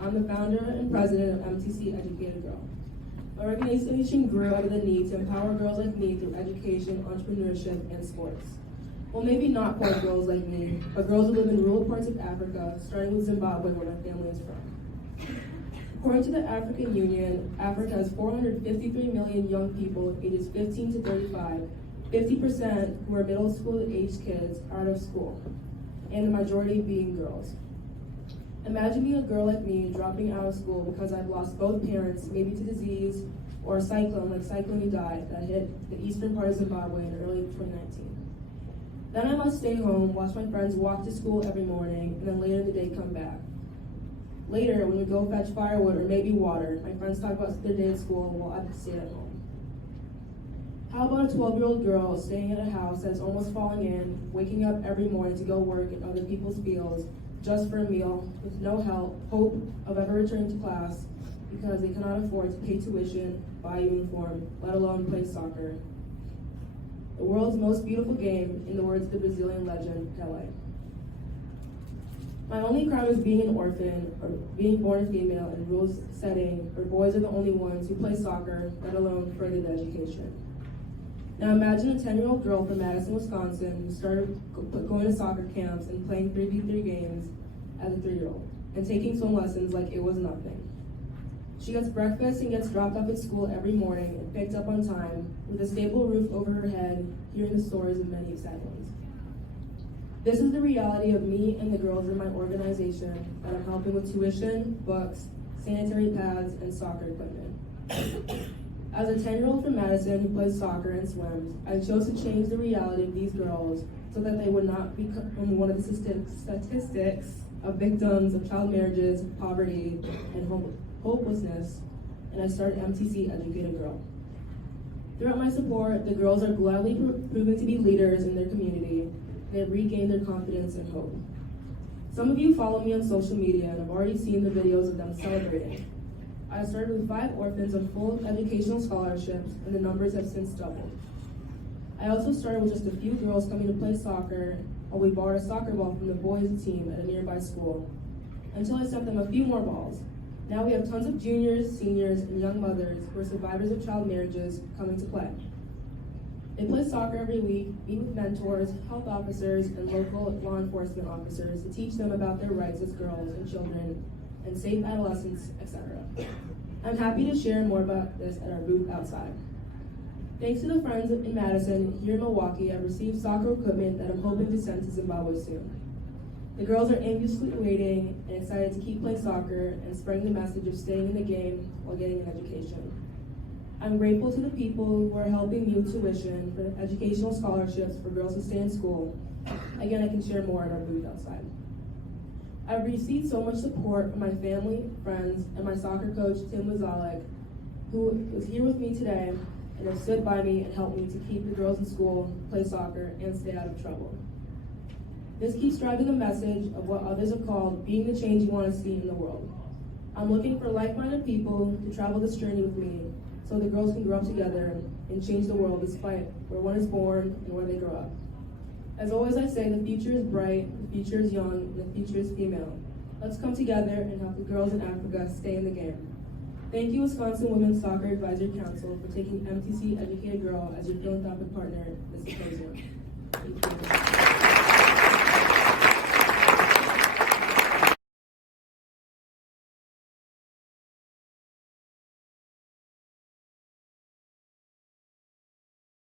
I'm the founder and president of MTC Educated Girl. My organization grew out of the need to empower girls like me through education, entrepreneurship, and sports. Well, maybe not quite girls like me, but girls who live in rural parts of Africa, starting with Zimbabwe, where my family is from. According to the African Union, Africa has 453 million young people ages 15 to 35. 50% who are middle school-aged kids are out of school, and the majority being girls. Imagine being a girl like me dropping out of school because I've lost both parents, maybe to disease or a cyclone like Cyclone Idai that hit the eastern part of Zimbabwe in early 2019. Then I must stay home, watch my friends walk to school every morning, and then later in the day come back. Later, when we go fetch firewood or maybe water, my friends talk about their day at school while I stay at home. How about a 12-year-old girl staying at a house that's almost falling in, waking up every morning to go work in other people's fields just for a meal, with no hope of ever returning to class because they cannot afford to pay tuition, buy a uniform, let alone play soccer? The world's most beautiful game, in the words of the Brazilian legend, Pelé. My only crime is being an orphan, or being born a female in a rural setting where boys are the only ones who play soccer, let alone further the education. Now imagine a 10-year-old girl from Madison, Wisconsin who started going to soccer camps and playing 3v3 games as a 3-year-old and taking swim lessons like it was nothing. She gets breakfast and gets dropped off at school every morning and picked up on time with a stable roof over her head, hearing the stories of many sad ones. This is the reality of me and the girls in my organization that I'm helping with tuition, books, sanitary pads, and soccer equipment. As a 10-year-old from Madison who plays soccer and swims, I chose to change the reality of these girls so that they would not become one of the statistics of victims of child marriages, poverty, and hopelessness, and I started MTC Educated Girl. Throughout my support, the girls are gladly proving to be leaders in their community. They have regained their confidence and hope. Some of you follow me on social media and have already seen the videos of them celebrating. I started with 5 orphans on full educational scholarships, and the numbers have since doubled. I also started with just a few girls coming to play soccer, while we borrowed a soccer ball from the boys' team at a nearby school, until I sent them a few more balls. Now we have tons of juniors, seniors, and young mothers who are survivors of child marriages coming to play. They play soccer every week, meet with mentors, health officers, and local law enforcement officers to teach them about their rights as girls and children, and safe adolescence, etc. I'm happy to share more about this at our booth outside. Thanks to the friends in Madison, here in Milwaukee, I've received soccer equipment that I'm hoping to send to Zimbabwe soon. The girls are anxiously waiting and excited to keep playing soccer and spreading the message of staying in the game while getting an education. I'm grateful to the people who are helping me with tuition for educational scholarships for girls who stay in school. Again, I can share more at our booth outside. I've received so much support from my family, friends, and my soccer coach, Tim Wazalek, who is here with me today and have stood by me and helped me to keep the girls in school, play soccer, and stay out of trouble. This keeps driving the message of what others have called being the change you want to see in the world. I'm looking for like-minded people to travel this journey with me so the girls can grow up together and change the world despite where one is born and where they grow up. As always I say, the future is bright, the future is young, and the future is female. Let's come together and help the girls in Africa stay in the game. Thank you, Wisconsin Women's Soccer Advisory Council, for taking MTC Educated Girl as your philanthropic partner at this symposium. Thank you.